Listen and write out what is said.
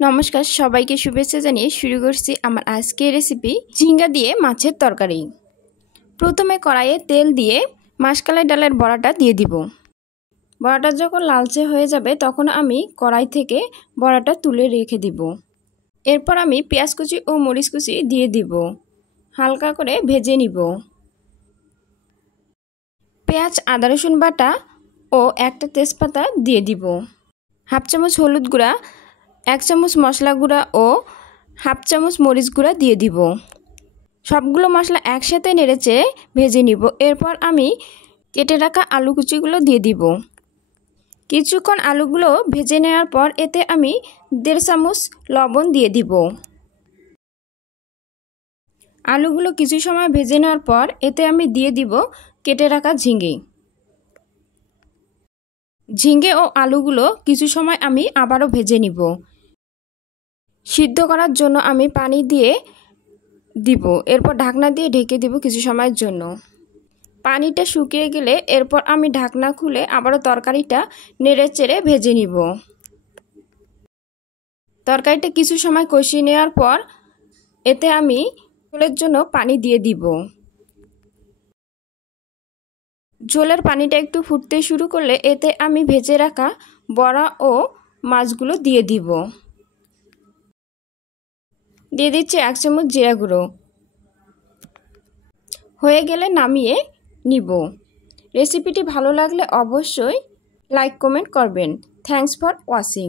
নমস্কার, সবাইকে শুভেচ্ছা জানিয়ে শুরু করছি আমার আজকের রেসিপি ঝিঙ্গা দিয়ে মাছের তরকারি। প্রথমে কড়াইয়ে তেল দিয়ে মাসকলাই ডালের বড়াটা দিয়ে দিব। বড়াটা যখন লালচে হয়ে যাবে তখন আমি কড়াই থেকে বড়াটা তুলে রেখে দিব। এরপর আমি পেঁয়াজ কুচি ও মরিচ কুচি দিয়ে দিব, হালকা করে ভেজে নিব। পেঁয়াজ, আদা রসুন বাটা ও একটা তেজপাতা দিয়ে দিব। হাফ চামচ হলুদ গুঁড়া, 1 চামচ মশলা গুঁড়া ও হাফ চামচ মরিচ গুঁড়া দিয়ে দিব। সবগুলো মশলা একসাথে নেড়েচেড়ে ভেজে নিব। এরপর আমি কেটে রাখা আলু কুচিগুলো দিয়ে দিব। কিছুক্ষণ আলুগুলো ভেজে নেওয়ার পর এতে আমি 1.5 চামচ লবণ দিয়ে দিব। আলুগুলো কিছু সময় ভেজে নেওয়ার পর এতে আমি দিয়ে দিব কেটে রাখা ঝিঙ্গে ও আলুগুলো কিছু সময় আমি আবারও ভেজে নিব। সিদ্ধ করার জন্য আমি পানি দিয়ে দিব, এরপর ঢাকনা দিয়ে ঢেকে দিব কিছু সময়ের জন্য। পানিটা শুকিয়ে গেলে এরপর আমি ঢাকনা খুলে আবারও তরকারিটা নেড়েচেড়ে ভেজে নিব। তরকারিটা কিছু সময় কষিয়ে নেওয়ার পর এতে আমি ঝোলের জন্য পানি দিয়ে দিব। ঝোলের পানিটা একটু ফুটতে শুরু করলে এতে আমি ভেজে রাখা বড়া ও মাছগুলো দিয়ে দিব। দিয়ে দিচ্ছি 1 চামচ জিরা গুঁড়ো। হয়ে গেলে নামিয়ে নিব। রেসিপিটি ভালো লাগলে অবশ্যই লাইক কমেন্ট করবেন। Thanks for watching.